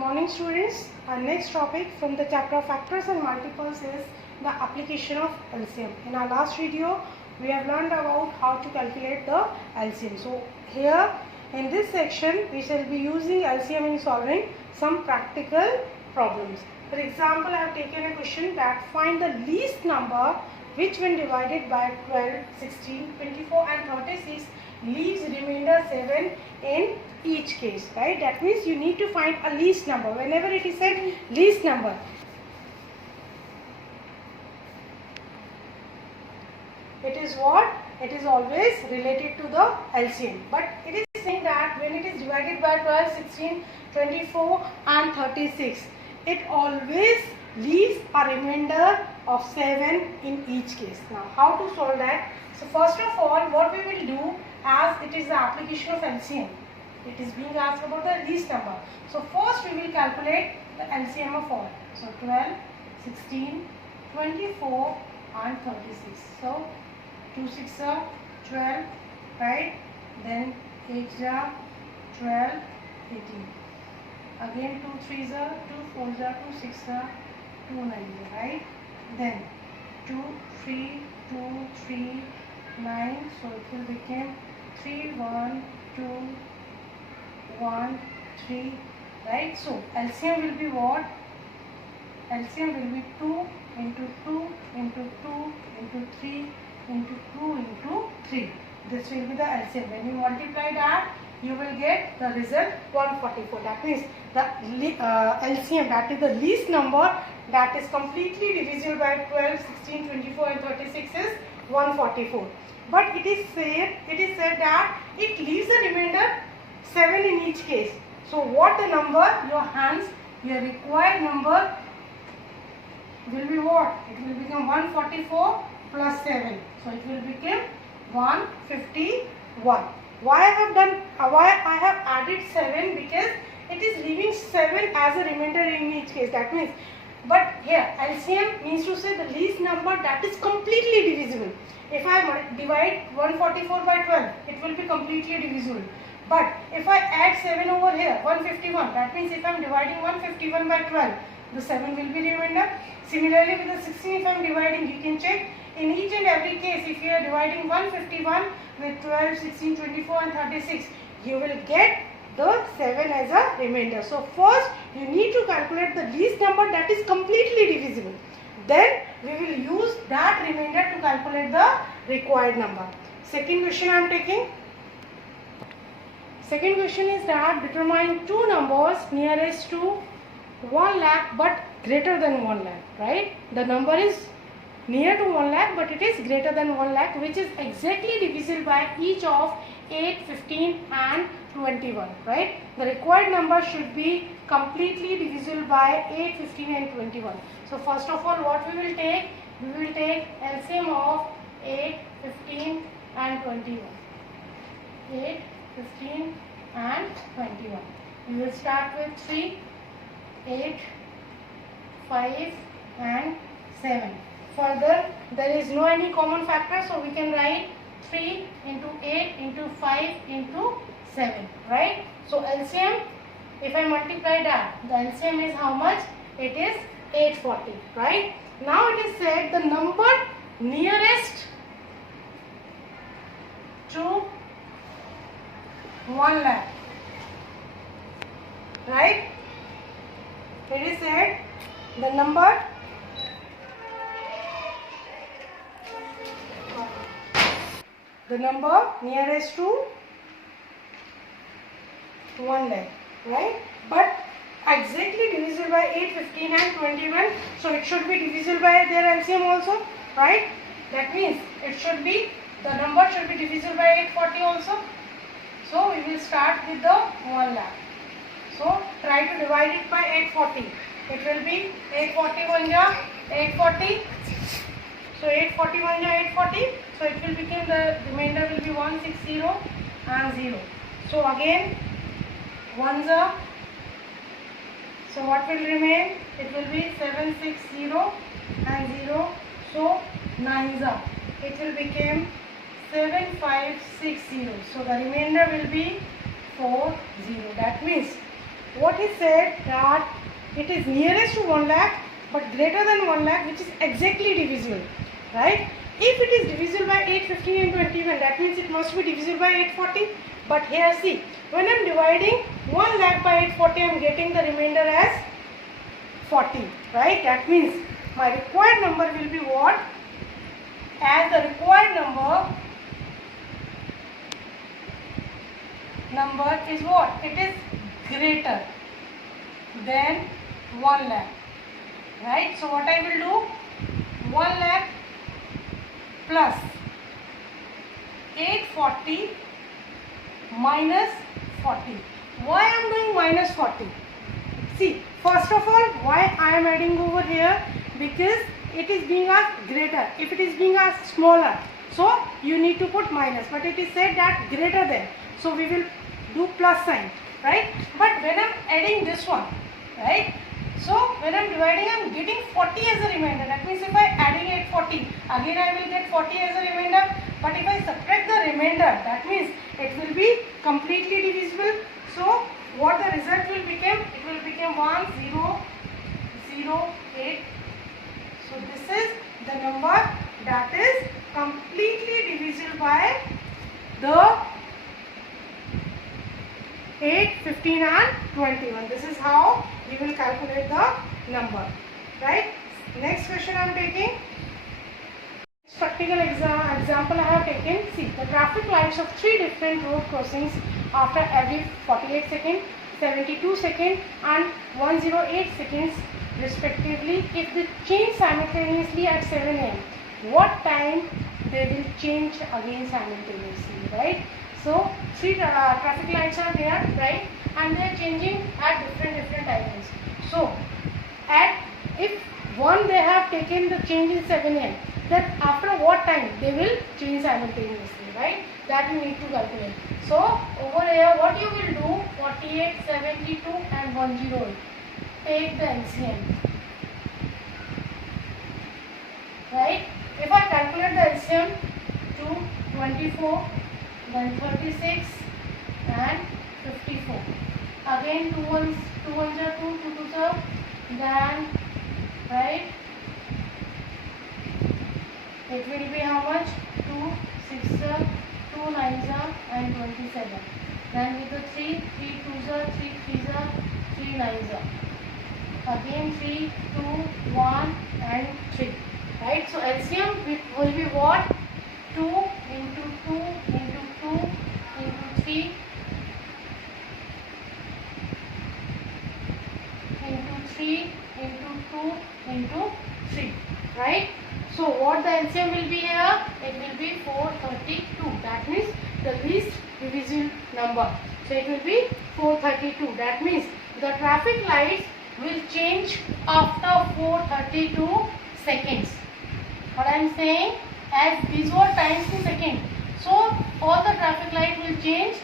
morning students. Our next topic from the chapter of factors and multiples is the application of LCM. In our last video we have learned about how to calculate the LCM. So here in this section we shall be using LCM in solving some practical problems. For example, I have taken a question that find the least number which when divided by 12, 16, 24 and 36 leaves remainder 7 in each case, right? That means you need to find a least number. Whenever it is said least number, it is what? It is always related to the LCM. But it is saying that when it is divided by 12, 16, 24 and 36, it always leaves a remainder of 7 in each case. Now how to solve that? So first of all, what we will do, as it is the application of LCM, it is being asked about the least number. So first we will calculate the LCM of all. So 12, 16, 24 and 36. So 2 6 are 12, right? Then 8 are 12, 18. Again 2 3 are 2 4 are 2 6 are 2 9, right? Then 2 3 2 3 9. So it will become 3 1 2 1 3, right? So LCM will be what? LCM will be 2 into 2 into 2 into 3 into 2 into 3. This will be the LCM. When you multiply that, you will get the result 144. That means the LCM, that is the least number that is completely divisible by 12, 16, 24 and 36 is 144. But it is said that it leaves a remainder 7 in each case. So what the number, your required number will be what? It will become 144 plus 7. So it will become 151. Why I have added 7? Because it is leaving 7 as a remainder in each case. That means, but here LCM means to say the least number that is completely divisible. If I divide 144 by 12, it will be completely divisible. But if I add 7 over here, 151, that means if I am dividing 151 by 12, the 7 will be remainder. Similarly with the 16, if I am dividing, you can check in each and every case, if you are dividing 151 with 12, 16, 24 and 36, you will get the 7 as a remainder. So first you need to calculate the least number that is completely divisible. Then we will use that remainder to calculate the required number. Second question I am taking. Second question is that determine two numbers nearest to 1 lakh but greater than 1 lakh, right? The number is near to 1 lakh but it is greater than 1 lakh, which is exactly divisible by each of 8, 15 and 21, right? The required number should be completely divisible by 8, 15 and 21. So first of all, what we will take? We will take LCM of 8, 15 and 21. 8, 15 and 21. We will start with 3, 8, 5 and 7. Further, there is no any common factor, so we can write 3 into 8 into 5 into 7, right? So LCM, if I multiply that, the LCM is how much? It is 840, right? Now it is said the number nearest to 1 lakh, right? It is said the number nearest to 1 lakh, right? But exactly divisible by 8, 15 and 21. So it should be divisible by their LCM also, right? That means it should be, the number should be divisible by 840 also. So we will start with the 1 lakh. So try to divide it by 840. It will be 841 ja 840. So 841 ja 840. So it will become, the remainder will be 160 and 0. So again 1s are. So what will remain? It will be 760 and 0. So 9s are. It will become 7560. So the remainder will be 40. That means what he said that it is nearest to 1 lakh but greater than 1 lakh, which is exactly divisible, right? If it is divisible by 8, 15 and 21, that means it must be divisible by 840. But here see, when I am dividing 1 lakh by 840, I am getting the remainder as 40, right? That means my required number will be what? As the required number is what? It is greater than 1 lakh, right? So what I will do? 1 lakh plus 840 minus 40. Why I am doing minus 40? See, first of all, why I am adding over here? Because it is being asked greater. If it is being asked smaller, so you need to put minus. But it is said that greater than, so we will do plus sign, right? But when I am adding this one, right? So when I am dividing, I am getting 40 as a remainder. That means if I adding 840, again I will get 40 as a remainder. But if I subtract the remainder, that means it will be completely divisible. So what the result will become? It will become 1008. So this is the number that is completely divisible by the 8, 15 and 21. This is how you will calculate the number, right? Next question I am taking. Practical example I have taken. See, the traffic lights of 3 different road crossings after every 48 seconds, 72 seconds and 108 seconds respectively. If they change simultaneously at 7 am, what time they will change again simultaneously, right? So 3 traffic lights are there, right? And they are changing at different timings. So if one they have taken the change in 7 am, then after what time they will change simultaneously, right? That you need to calculate. So over here what you will do? 48, 72 and 108. Take the LCM, right? If I calculate the LCM to 24, then 36 and 54. Again 2 ones are 2, 2 twos are, then right, it will be how much? 2 6 are, 2 9s are and 27. Then with the 3 twos are, 3 3s are, 3 9s are. Again 3, 2, 1 and 3. Right? So LCM will be what? 2 into 2 into 2 into 3 into 3 into 2 into 3. Right? So what the LCM will be here? It will be 432. That means the least divisible number. So it will be 432. That means the traffic lights will change after 432 seconds. What I am saying, as these were times in second, so all the traffic light will change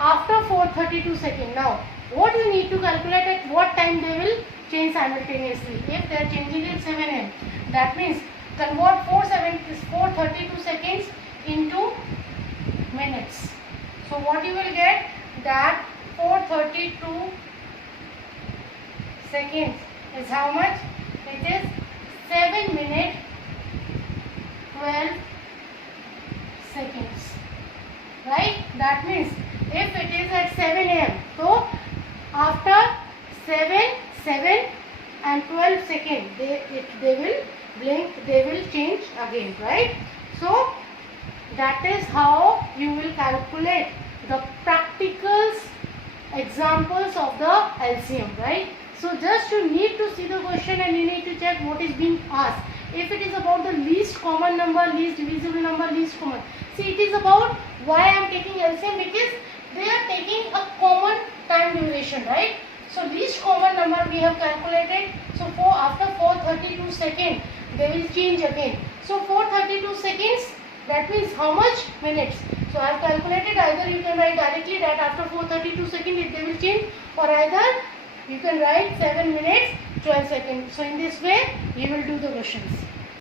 after 432 seconds. Now what you need to calculate at what time they will change simultaneously. If they are changing at 7 am, that means convert 432 seconds into minutes. So what you will get, that 432 seconds is how much? It is 7 minutes 12 seconds, right? That means if it is at 7 am, so after 7 and 12 seconds they will blink, they will change again, right? So that is how you will calculate the practicals examples of the LCM, right? So just you need to see the question and you need to check what is being asked. If it is about the least common number, least divisible number, least common. See, it is about why I am taking LCM, because they are taking a common time duration, right? So least common number we have calculated. So after 432 seconds they will change again. So 432 seconds, that means how much? Minutes. So I have calculated, either you can write directly that after 432 seconds they will change, or either you can write 7 minutes 12 seconds. So in this way you will do the questions.